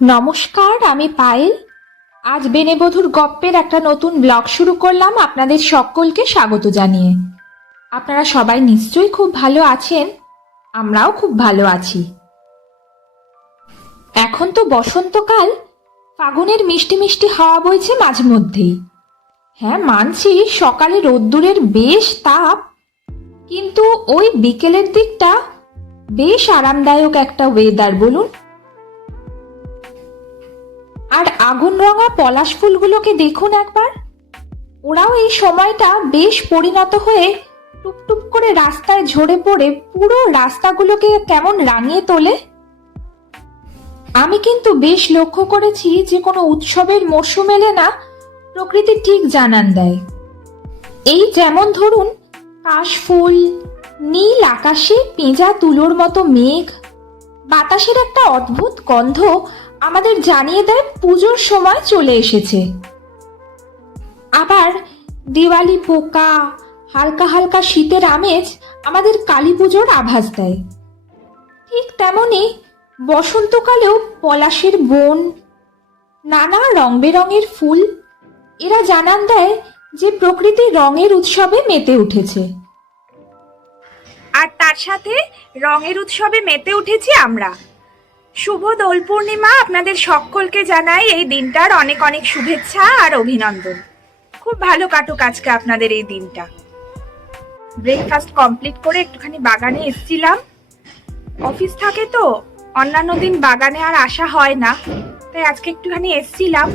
নমস্কার, আমি পায়েল। আজ বেনেবধূর গপ্পের একটা নতুন ব্লগ শুরু করলাম আপনাদের সকলকে স্বাগত জানিয়ে। আপনারা সবাই নিশ্চয়ই খুব ভালো আছেন, আমরাও খুব ভালো আছি। এখন তো বসন্তকাল, ফাগুনের মিষ্টি মিষ্টি হাওয়া বইছে মাঝে মধ্যেই। হ্যাঁ, মানছি সকালে রোদ্দুরের বেশ তাপ, কিন্তু ওই বিকেলের দিকটা বেশ আরামদায়ক একটা ওয়েদার বলুন। আর আগুন রঙা পলাশ ফুলগুলোকে দেখুন একবার, ওরাও এই সময়টা বেশ পরিণত হয়ে টুপটুপ করে রাস্তায় ঝরে পড়ে পুরো রাস্তাগুলোকে কেমন রাঙিয়ে তোলে। আমি কিন্তু বেশ লক্ষ্য করেছি যে কোনো উৎসবের মরশুম এলে না প্রকৃতি ঠিক জানান দেয়। এই যেমন ধরুন কাশফুল, নীল আকাশে পেঁজা তুলোর মতো মেঘ, বাতাসের একটা অদ্ভুত গন্ধ আমাদের জানিয়ে দেয় পুজোর সময় চলে এসেছে। আবার দিওয়ালি পোকা, হালকা হালকা শীতের আমেজ আমাদের কালী পুজোর আভাস দেয়। ঠিক তেমনি বসন্তকালেও পলাশের বন, নানা রং বেরঙের ফুল, এরা জানান দেয় যে প্রকৃতি রঙের উৎসবে মেতে উঠেছে। আর তার সাথে রঙের উৎসবে মেতে উঠেছি আমরা। শুভ দোল পূর্ণিমা আপনাদের সকলকে জানাই এই দিনটার অনেক অনেক শুভেচ্ছা আর অভিনন্দন। খুব ভালো কাটুক আজকে আপনাদের এই দিনটা। ব্রেকফাস্ট কমপ্লিট করে একটুখানি বাগানে এসেছিলাম। অফিস থাকে তো, অন্যান্য দিন বাগানে আর আসা হয় না, তাই আজকে একটুখানি এসেছিলাম।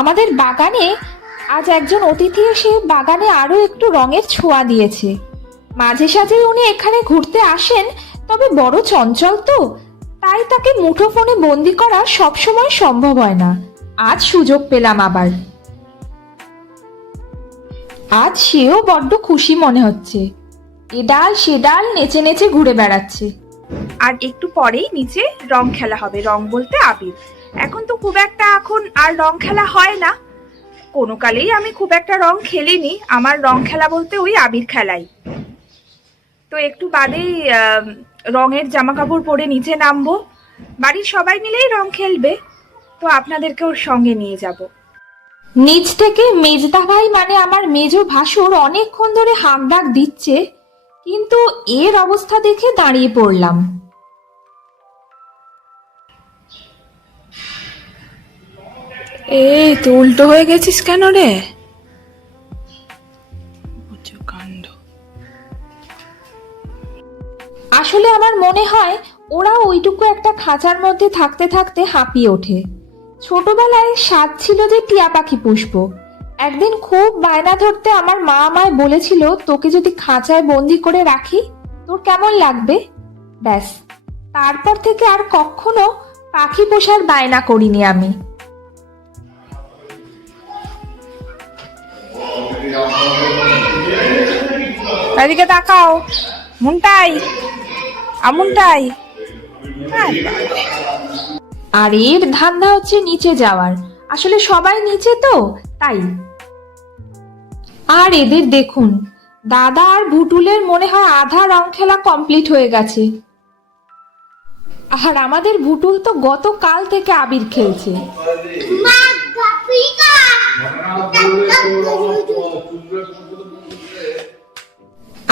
আমাদের বাগানে আজ একজন অতিথি এসে বাগানে আরো একটু রঙের ছোঁয়া দিয়েছে। মাঝে সাঝেই উনি এখানে ঘুরতে আসেন, তবে বড় চঞ্চল তো, তাই তাকে মুঠোফোনে বন্দি করা সবসময় সম্ভব হয় না। আজ সুযোগ পেলাম আবার। আজ সেও বড্ড খুশি মনে হচ্ছে, এ ডাল সে ডাল নেচে নেচে ঘুরে বেড়াচ্ছে। আর একটু পরেই নিচে রং খেলা হবে, রং বলতে আবির। এখন তো খুব একটা এখন আর রং খেলা হয় না, কোনো কালেই আমি খুব একটা রং খেলিনি। আমার রং খেলা বলতে ওই আবির খেলাই। তো একটু বাদেই রঙের জামা কাপড় পরে নিচে নামবো, বাড়ির সবাই মিলেই রং খেলবে, তো আপনাদেরকেও সঙ্গে নিয়ে যাব। নিচ থেকে মেজদা ভাই মানে আমার মেজো ভাসুর অনেকক্ষণ ধরে হাঁক ডাক দিচ্ছে, কিন্তু এর অবস্থা দেখে দাঁড়িয়ে পড়লাম। এই তো উল্টো হয়ে গেছিস কেন রে? কাণ্ড। আসলে আমার মনে হয় ওরা ওইটুকু একটা খাঁচার মধ্যে থাকতে থাকতে হাঁপিয়ে ওঠে। ছোটবেলায় স্বাদ ছিল যে টিয়া পাখি পুষবো। একদিন খুব বায়না ধরতে আমার মা আমায় বলেছিল, তোকে যদি খাঁচায় বন্দি করে রাখি তোর কেমন লাগবে। ব্যাস, তারপর থেকে আর কখনো পাখি পোষার বায়না করিনি আমি। এদিকে তাকাও, মুনটাই আমুনটাই। আর এর ধান্দা হচ্ছে নিচে যাওয়ার, আসলে সবাই নিচে তো তাই। আর এদের দেখুন, দাদা আর ভুটুলের মনে হয় আধা রং খেলা কমপ্লিট হয়ে গেছে। আর আমাদের ভুটুল তো গতকাল থেকে আবির খেলছে।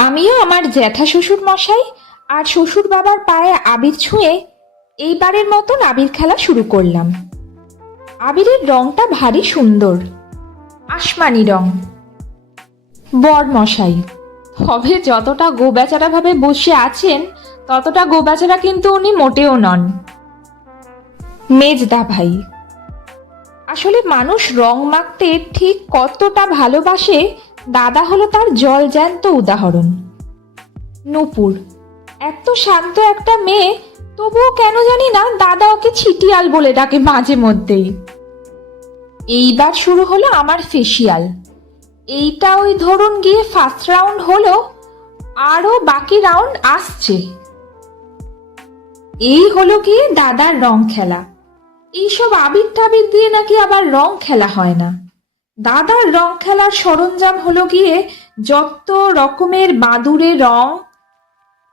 আমিও আমার জ্যাঠা শ্বশুর মশাই আর শ্বশুর বাবার পায়ে আবির ছুঁয়ে এইবারের মতন আবির খেলা শুরু করলাম। আবিরের রংটা ভারী সুন্দর, আসমানি রং। বর মশাই তবে যতটা গোবেচারা ভাবে বসে আছেন, ততটা গোবেচারা কিন্তু উনি মোটেও নন। মেজদা ভাই, আসলে মানুষ রং মাখতে ঠিক কতটা ভালোবাসে দাদা হলো তার জলজ্যান্ত উদাহরণ। নূপুর এত শান্ত একটা মেয়ে, তবুও কেন জানি না দাদা ওকে ছিটিয়াল বলে ডাকে মাঝে মধ্যেই। এইবার শুরু হলো আমার ফেসিয়াল। এইটা ওই ধরুন গিয়ে ফার্স্ট রাউন্ড হলো, আরো বাকি রাউন্ড আসছে। এই হলো গিয়ে দাদার রং খেলা। এইসব আবির টাবির দিয়ে নাকি আবার রং খেলা হয় না। দাদার রং খেলার সরঞ্জাম হলো গিয়ে যত রকমের বাদুড়ে রং,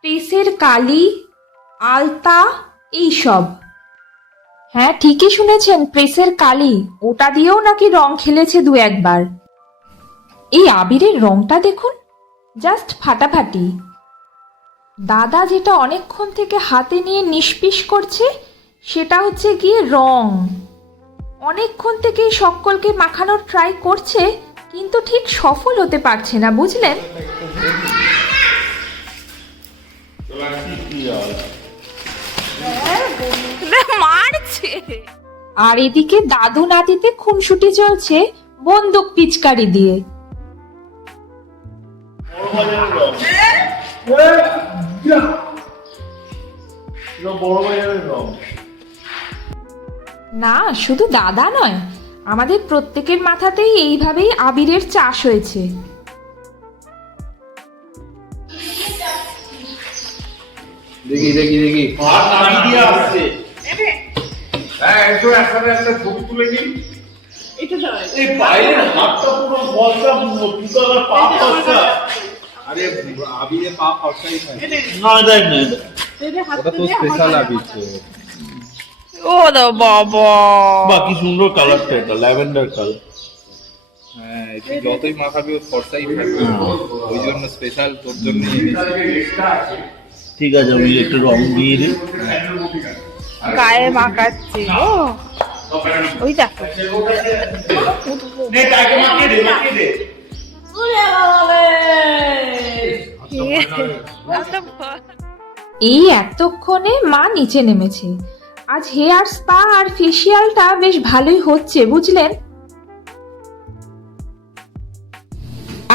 পেসের কালি, আলতা, এইসব। হ্যাঁ, ঠিকই শুনেছেন, প্রেসের কালি, ওটা দিয়েও নাকি রং খেলেছে দু একবার। এই আবিরের রংটা দেখুন, জাস্ট ফাটাফাটি। দাদা যেটা অনেকক্ষণ থেকে হাতে নিয়ে নিষ্পিস করছে সেটা হচ্ছে গিয়ে রং। অনেকক্ষণ থেকে সকলকে মাখানোর ট্রাই করছে, কিন্তু ঠিক সফল হতে পারছে না, বুঝলেন? মারছে। আর এদিকে দাদু নাতিতে খুনসুটি চলছে বন্দুক পিচকারি দিয়ে। না, শুধু দাদা নয়, আমাদের প্রত্যেকের মাথাতেই এইভাবেই আবিরের চাষ হয়েছে। দেখি দেখি দেখি হাত নামিয়ে দিয়ে আসছে। হ্যাঁ, একটু একসাথে একটা ছবি তুলে নিন। এই বাইরের হাতটা পুরো বলটা পুতার পা ফসকা। আরে আবিরে পা ফসাই থাকে না দেখ না, ওটা তো স্পেশাল আবির তো ও দা বাবা, বাহ কি সুন্দর কালারটা, এটা ল্যাভেন্ডার কালার। হ্যাঁ এটা যতই মাখাবি ও ফসাই থাকবে, ওই জন্য স্পেশাল তোর জন্য ঠিক আছে, আমি একটু রং দিয়ে দিই। গায়ে মাখাচ্ছে ও, ওই দেখো। নে তাকে মাখিয়ে দে, মাখিয়ে দে। এই এতক্ষণে মা নিচে নেমেছে। আজ হেয়ার স্পা আর ফেসিয়ালটা বেশ ভালোই হচ্ছে, বুঝলেন?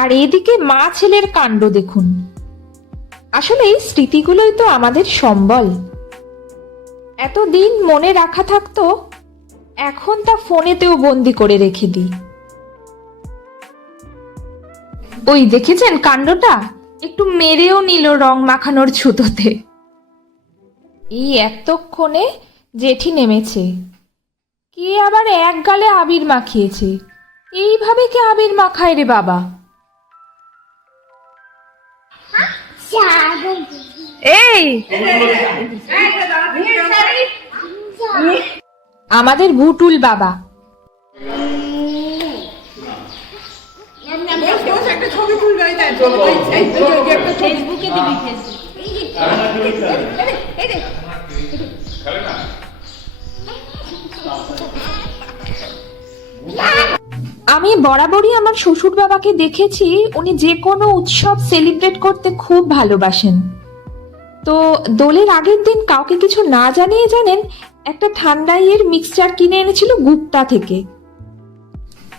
আর এদিকে মা ছেলের কাণ্ড দেখুন। আসলে এই স্মৃতিগুলোই তো আমাদের সম্বল। এতদিন মনে রাখা থাকতো, এখন তা ফোনেতেও বন্দি করে রেখে দিই। ওই দেখেছেন কাণ্ডটা, একটু মেরেও নিল রং মাখানোর ছুতোতে। এই এতক্ষণে জেঠি নেমেছে। কে আবার এক গালে আবির মাখিয়েছে? এইভাবে কে আবির মাখায় রে বাবা? এই আমাদের ভুটুল বাবা। আমি বরাবরই আমার শ্বশুর বাবাকে দেখেছি, উনি যে কোনো উৎসব সেলিব্রেট করতে খুব ভালোবাসেন। তো দোলের আগের দিন কাউকে কিছু না জানিয়ে জানেন একটা ঠান্ডাইয়ের মিক্সচার কিনে এনেছিল গুপ্তা থেকে।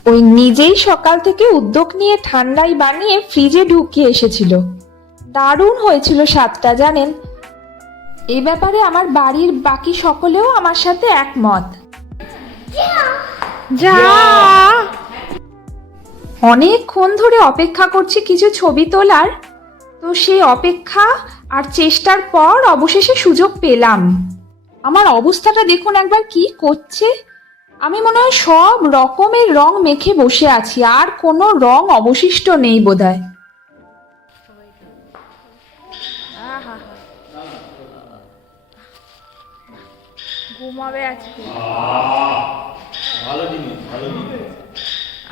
ওই নিজেই সকাল থেকে উদ্যোগ নিয়ে ঠান্ডাই বানিয়ে ফ্রিজে ঢুকিয়ে এসেছিল। দারুণ হয়েছিল স্বাদটা, জানেন? এই ব্যাপারে আমার বাড়ির বাকি সকলেও আমার সাথে একমত। যা, অনেকক্ষণ ধরে অপেক্ষা করছি কিছু ছবি তোলার, তো সেই অপেক্ষা আর চেষ্টার পর অবশেষে সুযোগ পেলাম। আমার অবস্থাটা দেখুন একবার, কি করছে। আমি মনে হয় সব রকমের রং মেখে বসে আছি, আর কোনো রং অবশিষ্ট নেই বোধহয়। ঘুমাবে আজকে। ভালো জিনিস, ভালো জিনিস।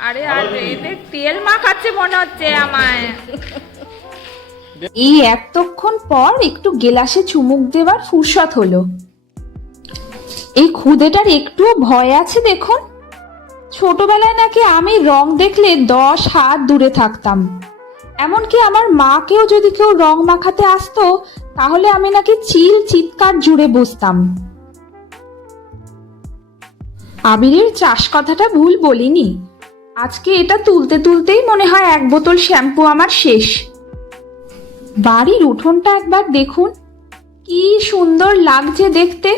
আরে আর এদের তেল মাখাচ্ছে মনে হচ্ছে আমায়। এই এতক্ষণ পর একটু গেলাসে চুমুক দেবার ফুরসত হলো। এই খুদেটার একটুও ভয় আছে দেখুন। ছোটবেলায় নাকি আমি রং দেখলে 10 হাত দূরে থাকতাম। এমনকি আমার মাকেও যদি কেউ রং মাখাতে আসতো, তাহলে আমি নাকি চিৎকার জুড়ে বসতাম। আবিরের চাষ কথাটা ভুল বলিনি। আজকে এটা তুলতে তুলতেই মনে হয় 1 বোতল শ্যাম্পু আমার শেষ। বাড়ির উঠোনটা একবার দেখুন, কি সুন্দর লাগছে দেখতে।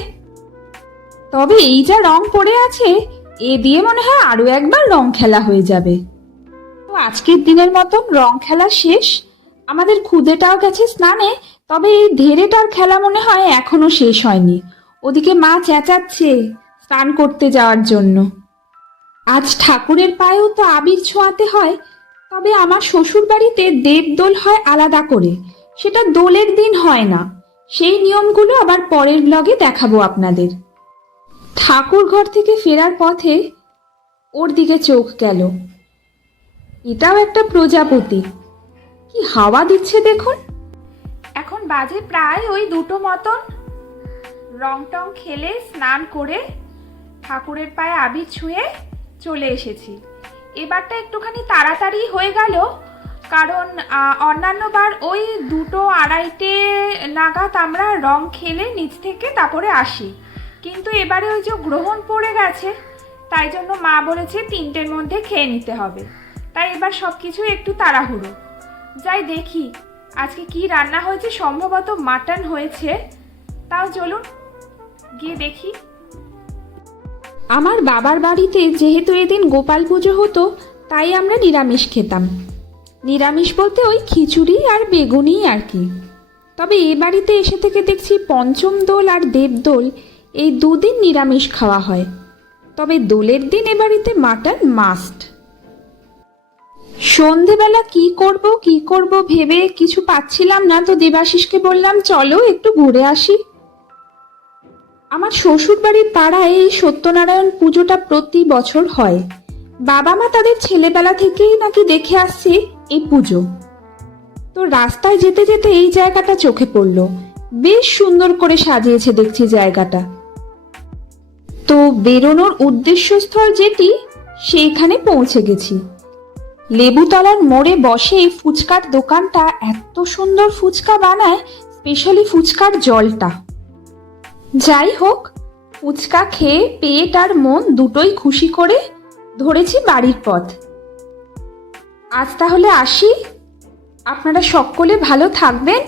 তবে এই যা রং পড়ে আছে, এ দিয়ে মনে হয় আরো একবার রং খেলা হয়ে যাবে। তো আজকের দিনের মতন রং খেলা শেষ। আমাদের খুদেটাও গেছে স্নানে, তবে এই ধেড়েটার খেলা মনে হয় এখনো শেষ হয়নি। ওদিকে মা চেঁচাচ্ছে স্নান করতে যাওয়ার জন্য। আজ ঠাকুরের পায়েও তো আবির ছোঁয়াতে হয়, তবে আমার শ্বশুর বাড়িতে দেবদোল হয় আলাদা করে, সেটা দোলের দিন হয় না। সেই নিয়মগুলো আবার পরের ব্লগে দেখাবো আপনাদের। ঠাকুর ঘর থেকে ফেরার পথে ওর দিকে চোখ গেল। এটাও একটা প্রজাপতি, কি হাওয়া দিচ্ছে দেখুন। এখন বাজে প্রায় ওই 2টো মতন। রং টং খেলে স্নান করে ঠাকুরের পায়ে আবির ছুঁয়ে চলে এসেছি। এবারটা একটুখানি তাড়াতাড়ি হয়ে গেল, কারণ অন্যান্যবার ওই 2টো 2:30 নাগাদ আমরা রং খেলে নিচ থেকে তারপরে আসি, কিন্তু এবারে ওই যে গ্রহণ পড়ে গেছে, তাই জন্য মা বলেছে 3টের মধ্যে খেয়ে নিতে হবে। তাই এবার সব কিছু একটু তাড়াহুড়ো। যাই দেখি আজকে কি রান্না হয়েছে, সম্ভবত মাটন হয়েছে। তাও চলুন গিয়ে দেখি। আমার বাবার বাড়িতে যেহেতু এদিন গোপাল পুজো হতো, তাই আমরা নিরামিষ খেতাম। নিরামিষ বলতে ওই খিচুড়ি আর বেগুনি আর কি। তবে এ বাড়িতে এসে থেকে দেখছি পঞ্চম দোল আর দেবদোল এই 2 দিন নিরামিষ খাওয়া হয়। তবে দোলের দিন এ বাড়িতে মাটন মাস্ট। সন্ধেবেলা কি করব ভেবে কিছু পাচ্ছিলাম না, তো দেবাশিসকে বললাম চলো একটু ঘুরে আসি। আমার শ্বশুর বাড়ির পাড়ায় এই সত্যনারায়ণ পুজোটা প্রতি বছর হয়। বাবা মা তাদের ছেলেবেলা থেকেই নাকি দেখে আসছে এই পুজো। তো রাস্তায় যেতে যেতে এই জায়গাটা চোখে পড়লো, বেশ সুন্দর করে সাজিয়েছে দেখছি জায়গাটা। তো বেরোনোর উদ্দেশ্যস্থল যেটি, সেইখানে পৌঁছে গেছি। লেবুতলার মোড়ে বসে এই ফুচকার দোকানটা এত সুন্দর ফুচকা বানায়, স্পেশালি ফুচকার জলটা। যাই হোক, ফুচকা খেয়ে পেট আর মন দুটোই খুশি করে ধরেছি বাড়ির পথ। আজ তাহলে আসি। আপনারা সকলে ভালো থাকবেন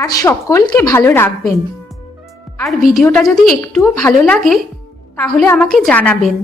আর সকলকে ভালো রাখবেন। আর ভিডিওটা যদি একটুও ভালো লাগে তাহলে আমাকে জানাবেন।